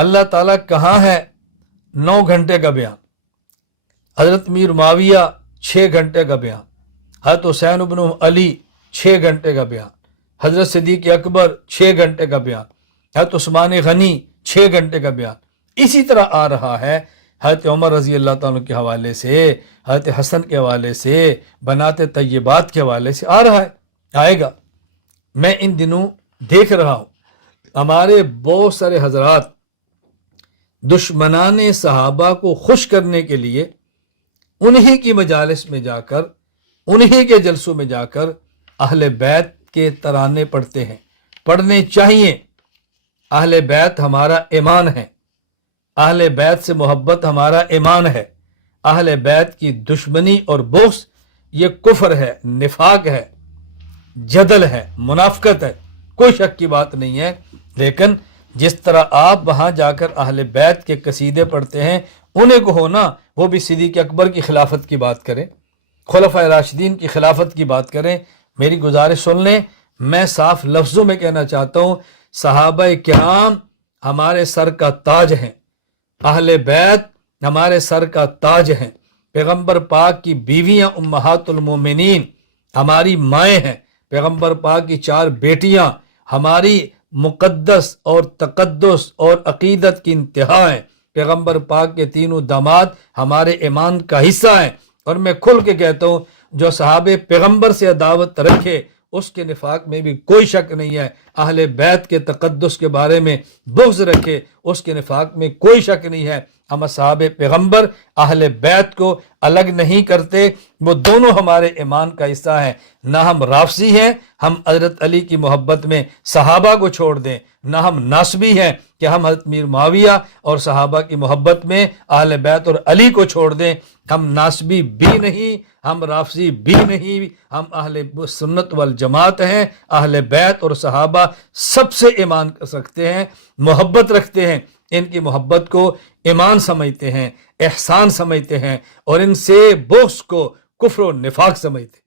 اللہ تعالیٰ کہاں ہے 9 گھنٹے کا بیان، حضرت میر معاویہ 6 گھنٹے کا بیان، حضرت حسین بن علی 6 گھنٹے کا بیان، حضرت صدیق اکبر 6 گھنٹے کا بیان، حضرت عثمان غنی 6 گھنٹے کا بیان۔ اسی طرح آ رہا ہے حضرت عمر رضی اللہ تعالیٰ کے حوالے سے، حضرت حسن کے حوالے سے، بنات طیبات کے حوالے سے آ رہا ہے، آئے گا۔ میں ان دنوں دیکھ رہا ہوں ہمارے بہت سارے حضرات دشمنان صحابہ کو خوش کرنے کے لیے انہی کی مجالس میں جا کر، انہی کے جلسوں میں جا کر اہل بیت کے ترانے پڑھتے ہیں، پڑھنے چاہیے۔ اہل بیت ہمارا ایمان ہے، اہل بیت سے محبت ہمارا ایمان ہے۔ اہل بیت کی دشمنی اور بغض یہ کفر ہے، نفاق ہے، جدل ہے، منافقت ہے، کوئی شک کی بات نہیں ہے۔ لیکن جس طرح آپ وہاں جا کر اہل بیت کے قصیدے پڑھتے ہیں، انہیں کو ہونا وہ بھی صدیق اکبر کی خلافت کی بات کریں، خلفائے راشدین کی خلافت کی بات کریں۔ میری گزارش سن لیں، میں صاف لفظوں میں کہنا چاہتا ہوں، صحابہ کرام ہمارے سر کا تاج ہیں، اہل بیت ہمارے سر کا تاج ہیں، پیغمبر پاک کی بیویاں امہات المومنین ہماری مائیں ہیں، پیغمبر پاک کی 4 بیٹیاں ہماری مقدس اور تقدس اور عقیدت کی انتہا ہیں، پیغمبر پاک کے 3 داماد ہمارے ایمان کا حصہ ہیں۔ اور میں کھل کے کہتا ہوں، جو صحابہ پیغمبر سے عداوت رکھے اس کے نفاق میں بھی کوئی شک نہیں ہے، اہل بیت کے تقدس کے بارے میں بغض رکھے اس کے نفاق میں کوئی شک نہیں ہے۔ ہم صحابہ پیغمبر اہل بیت کو الگ نہیں کرتے، وہ دونوں ہمارے ایمان کا حصہ ہیں۔ نہ ہم رافضی ہیں ہم حضرت علی کی محبت میں صحابہ کو چھوڑ دیں، نہ ہم ناسبی ہیں کہ ہم حضرت میر معاویہ اور صحابہ کی محبت میں اہل بیت اور علی کو چھوڑ دیں۔ ہم ناسبی بھی نہیں، ہم رافضی بھی نہیں، ہم اہل سنت والجماعت ہیں۔ اہل بیت اور صحابہ سب سے ایمان رکھتے ہیں، محبت رکھتے ہیں، ان کی محبت کو ایمان سمجھتے ہیں، احسان سمجھتے ہیں، اور ان سے بغض کو کفر و نفاق سمجھتے ہیں۔